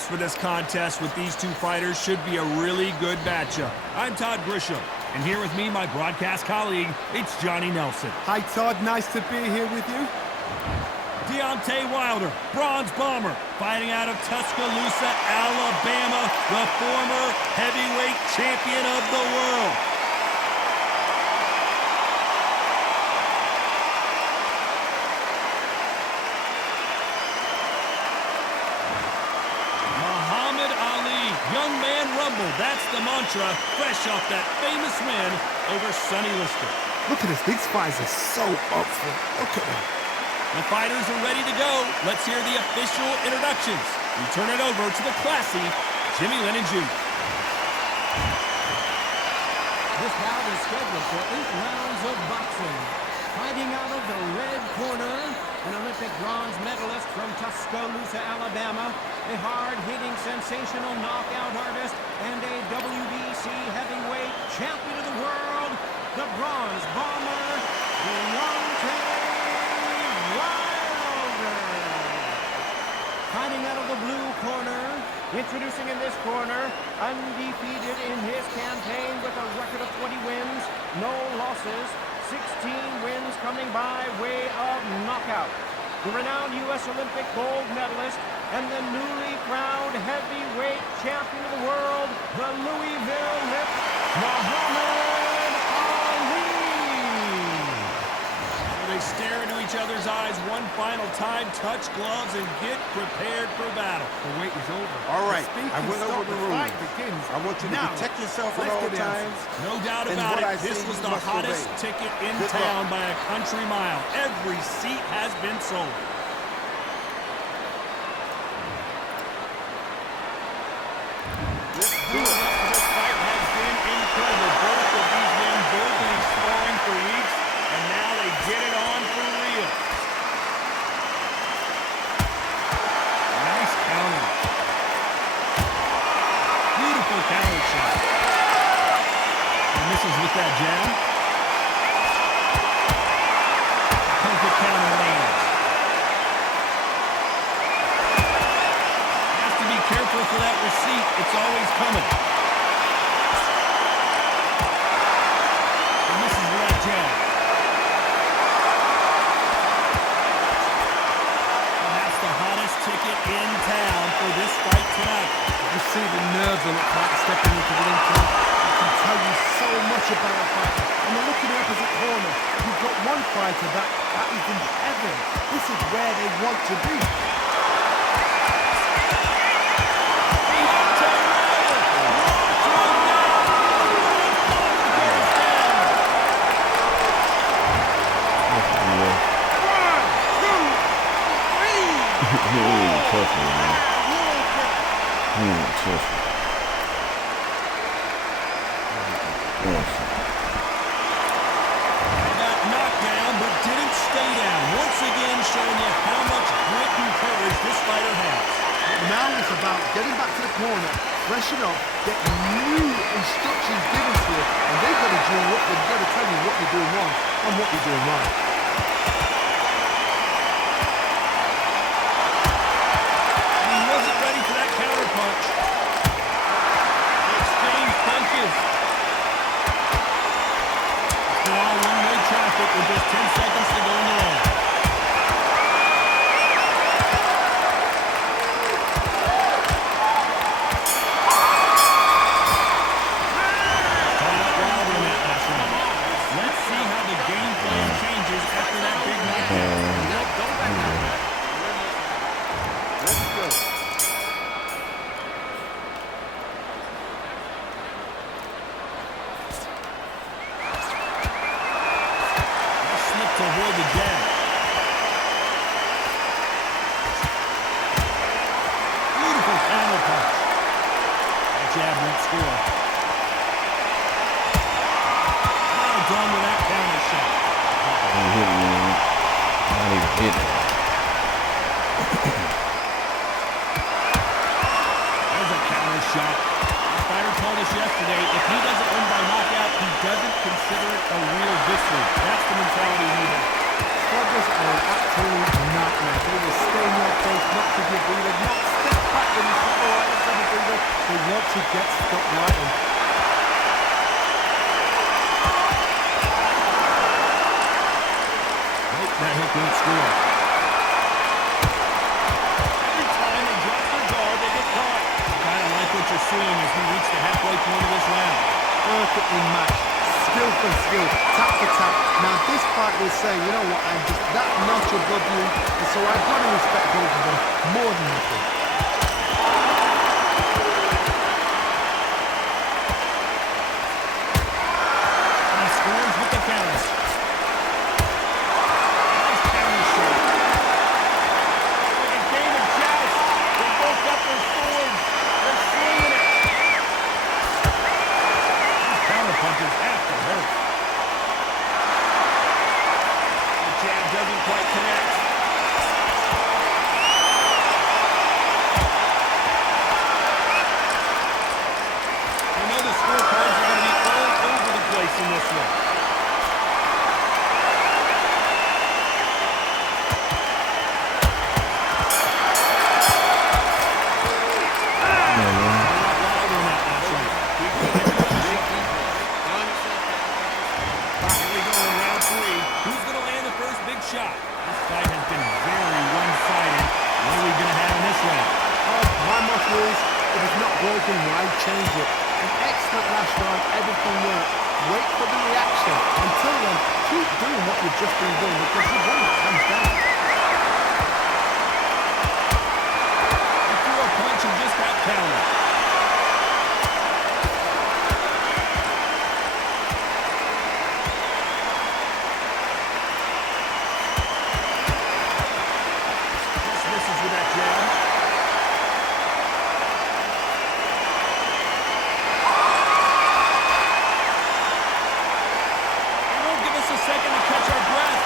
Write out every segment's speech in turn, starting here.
matchups for this contest with these two fighters. Should be a really good matchup. I'm Todd Grisham, and here with me, my broadcast colleague, it's Johnny Nelson. Hi, Todd. Nice to be here with you. Deontay Wilder, bronze bomber, fighting out of Tuscaloosa, Alabama, the former heavyweight champion of the world. Muhammad Ali, young man rumble, that's the mantra, fresh off that famous win over Sonny Liston. Look at this. These fighters are so up for it. Look at them. The fighters are ready to go. Let's hear the official introductions. We turn it over to the classy Jimmy Lennon Jr. This bout is scheduled for 8 rounds of boxing. Fighting out of the red corner, an Olympic bronze medalist from Tuscaloosa, Alabama, a hard-hitting, sensational knockout artist, and a WBC heavyweight champion of the world, the bronze bomber, Deontay Wilder. Fighting out of the blue corner, introducing in this corner, undefeated in his campaign with a record of 20 wins, no losses, 16 wins coming by way of knockout. The renowned U.S. Olympic gold medalist and the newly crowned heavyweight champion of the world, the Louisville Lip, Muhammad Ali. They stare into each other's eyes one final time, touch gloves, and get prepared for battle. The wait is over. All right, The speaking I went over stop, the fight rules. begins. I want you to Now, protect yourself at let's all get the times. No doubt And about what I it, this say, was you the must hottest obey. ticket in Good town luck. by a country mile. Every seat has been sold. This build-up to this fight has been incredible. Both of these men both been sparring for weeks, and now they get it on for real. Nice counter. Beautiful counter shot. And misses with that jab. Perfect counter lands. Has to be careful for that receipt. It's always coming. And misses with that jab. And that's the hottest ticket in town for this fight tonight. You see the nerves on that fight stepping into the ring tonight. I can tell you so much about a fighter. And then look at the opposite corner. You've got one fighter that is in heaven. This is where they want to be. Got knocked down, but didn't stay down. Once again, showing you how much grit and courage this fighter has. Now it's about getting back to the corner, freshen up, get new instructions given to you, and they've got to do what they've got to tell you what you're doing wrong and what you're doing right. He wasn't ready for that counter punch. Exchange punches. It's been all one-way traffic with just 10 seconds to go in the round. Let's see how the game plan changes after that big knockout. Let's go. Slip to avoid the jab. Beautiful counter punch. That jab won't score. Well done with that counter shot. Not even hitting. There's a counter shot. The fighter told us yesterday, if he doesn't win by knockout, he doesn't consider it a real victory. That's the mentality he has. Strugglers are an absolute nightmare. They will stay in your face, not to give you, not step back when you put your They want to get stuck lightly. Nope, that hook won't score. Every time they drop their guard, they get caught. Kind of like what you're seeing as we reach the halfway point of this round. Perfectly matched. Skill for skill, tap for tap. Now this fight will say, you know what, I'm just that notch above you, and so I've got to respect both of them more than nothing. He scores with the counter. Nice counter shot. Like a game of chess. They both got their swords. They're swinging it. These counter punches have to hurt. The jab doesn't quite connect. I know the scorecards are going to be all over the place in this one. Shot. This fight has been very one-sided. What are we going to have in this round? Oh, my motto is, if it's not broken, why change it? An excellent last round, everything worked. Wait for the reaction. Until then, keep doing what you've just been doing because you've won it hands down. He threw a punch and just got countered. With that jab. It won't give us a second to catch our breath.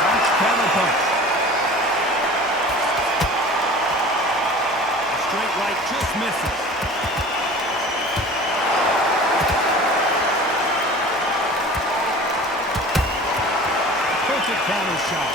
Punch, counter punch. A straight right just misses. Perfect counter shot.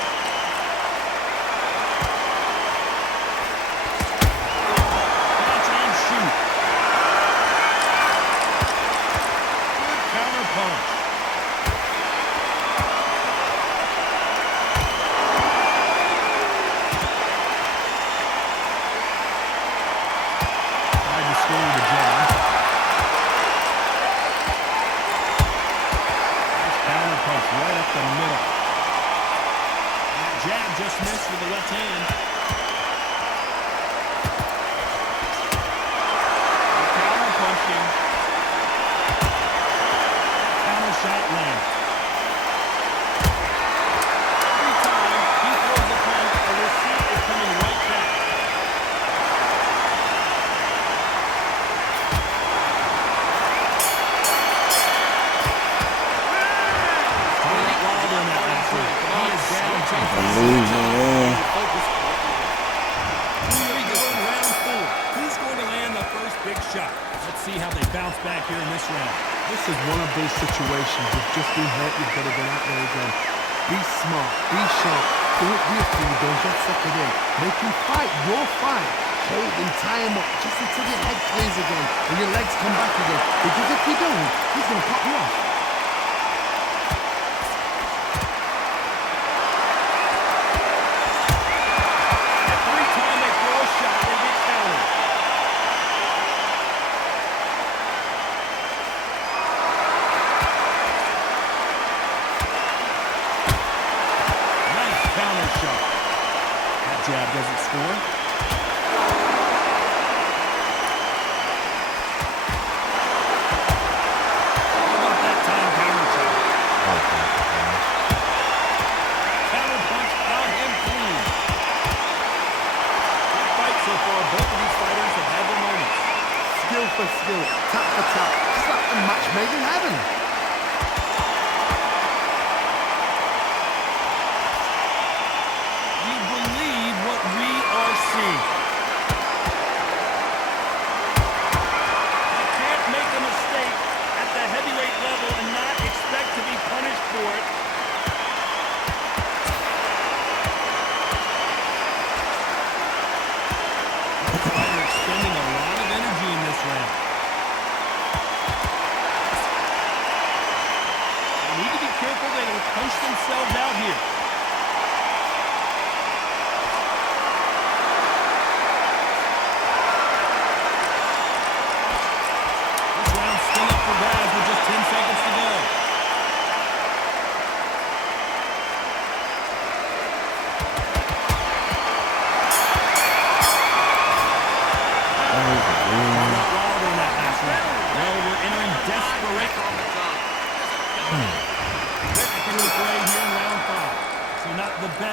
Right up the middle. That jab just missed with the left hand. Counter punching. Counter shot lands. Every time he throws a punch, a receipt is coming right back. Who's going to land the first big shot? Let's see how they bounce back here in this round. This is one of those situations. You've just been hurt. You've got to get out there again. Be smart. Be sharp. Don't be a fool. Don't get suckered in. Make him fight your fight. Hold him, tie him up just until your head clears again and your legs come back again. Because if you don't, he's going to pop you off. Jab doesn't score. How about that time counter shot? Counter punch out him clean. Good fight so far. Both of these fighters have had their moments. Skill for skill, tap for tap. Just like a match made in heaven.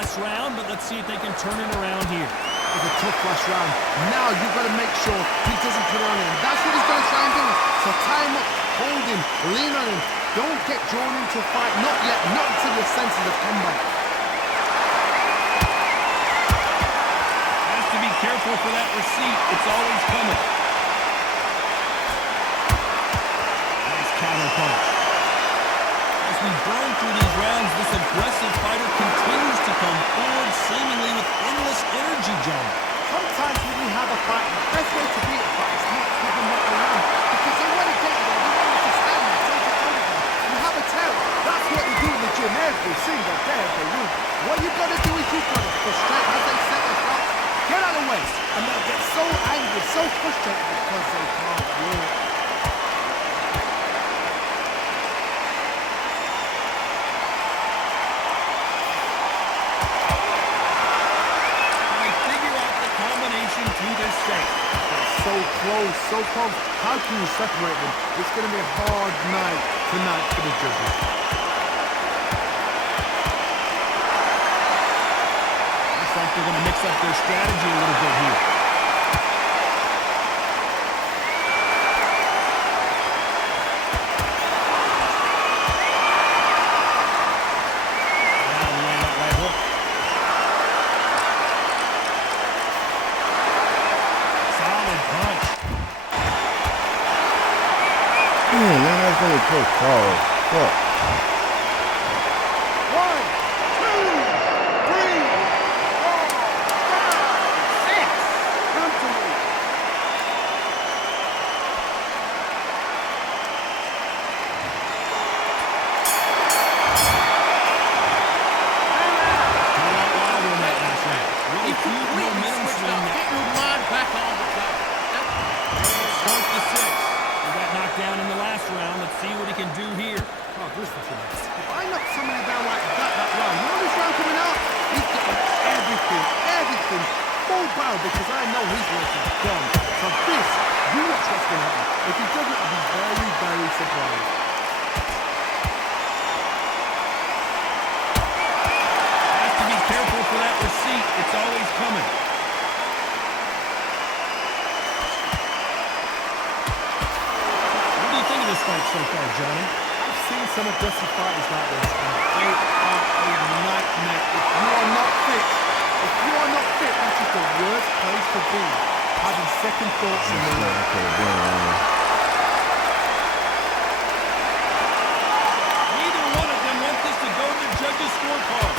last round, but let's see if they can turn it around here. It's a tough last round. Now you've got to make sure he doesn't put it on him. That's what he's going to try and do. So tie him up, hold him, lean on him. Don't get drawn into a fight. Not yet. Not until your senses have come back. Has to be careful for that receipt. It's always coming. Nice counter punch. As we burn through these rounds, this aggressive fighter continues to come forward, seemingly with endless energy, John. Sometimes when you have a fight, the best way to beat a fight is not to give them what they want. Because they want to get there. They want you to stand there, take it over them. You have a tail. That's what you do in the gym every single day of the week. What you've got to do is you've got to frustrate as they set their shots. Get out of the way. And they'll get so angry, so frustrated because they can't win. To this state. So close, so close. How can you separate them? It's going to be a hard night tonight for the judges. Looks like they're going to mix up their strategy a little bit here. Man, that's really close call. Fuck. 1, 2, 3, 4, 5, 6. Come to me. Really huge momentum swing now. Get your mind back on the track. Start to 6. He got knocked down in the last round. Let's see what he can do here. Oh, listen to this. If I knock somebody down like that round, you know this round coming out? He's getting everything full barrel because I know his work is done. So this, do not trust him. If he doesn't, I'll be very, very surprised. Has to be careful for that receipt. It's always coming. What do you think of this fight so far, Johnny? I've seen some aggressive fighters like this, and they are a nightmare. If you are not fit, that is the worst place to be. Having second thoughts in your life. Neither one of them want this to go to the judges' scorecard.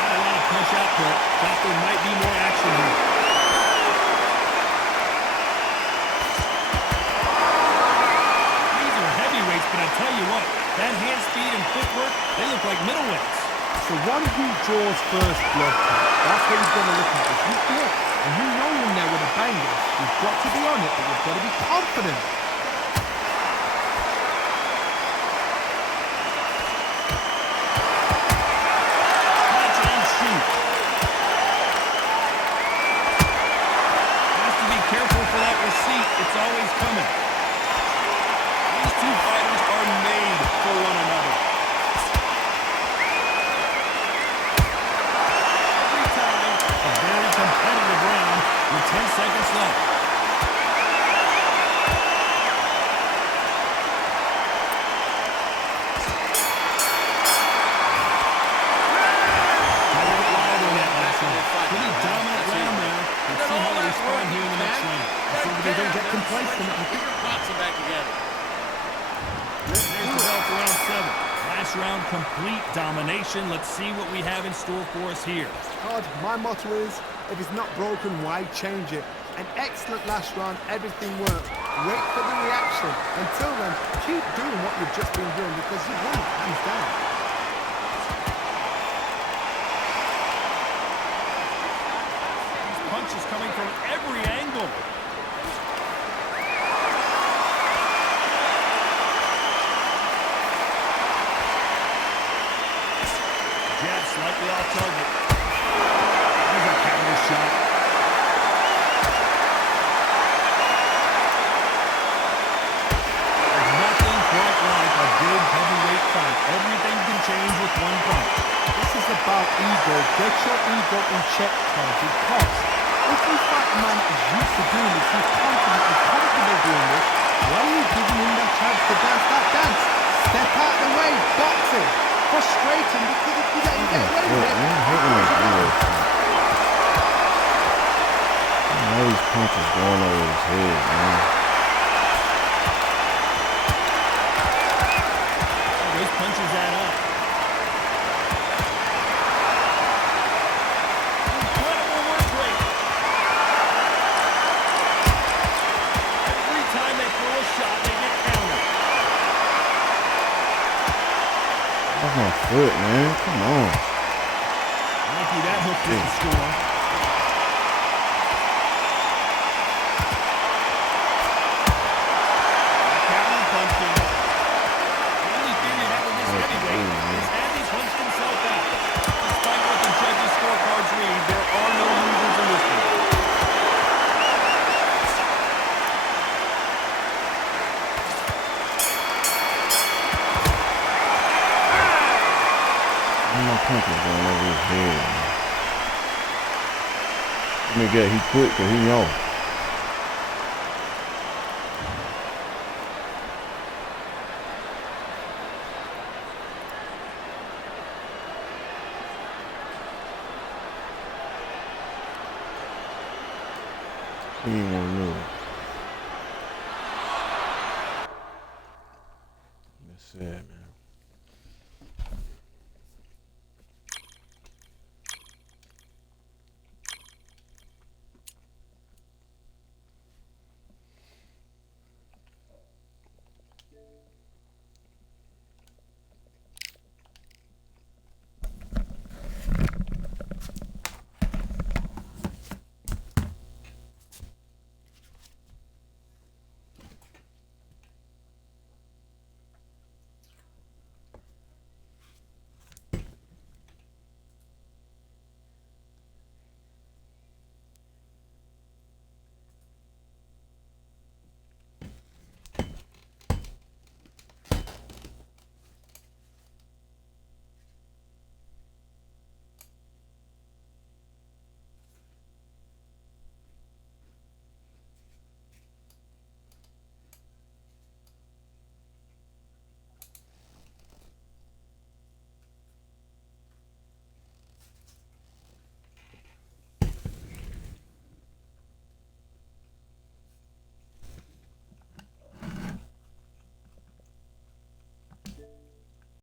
Not a lot of punch output. Thought there might be more action here. These are heavyweights, but I tell you what, that hand speed and footwork, they look like middleweights. So one who draws first blood, that's what he's going to look at. If you do it, and you know him there with a banger, you've got to be on it, but you've got to be confident. Catch and shoot. Has to be careful for that receipt. It's always coming. These two fighters are made for one another. Every time, a very competitive round with 10 seconds left. Pretty dominant round there. Let's see how they respond here in the next round. So they don't get complacent. Get your boxing back together. There's the bell for round 7. Last round, complete domination. Let's see what we have in store for us here. God, my motto is, if it's not broken, why change it? An excellent last round, everything worked. Wait for the reaction. Until then, keep doing what you've just been doing because you won, hands down. Punches coming from every angle. Jab slightly off target. There's a counter shot. ego. Get your ego in check, Charles, because if you fight a man is used to doing this, he's confident and comfortable doing this, why are you giving him that chance to dance that dance? Step out the way, boxing. Frustrating because if you let him get away with it, all these punches going over his head, man. Oh, those punches add up. Incredible work rate. Every time they throw a shot, they get countered. That's my foot, man. Come on. Lucky that hook didn't score. Counter punching. The only theory you have with this heavyweight is has he punched himself out. Despite what the judges' scorecards read, there are no losers in this one. All my punches going over his head, man. Let me get he quit because he know. He ain't gonna know it. That's sad, man.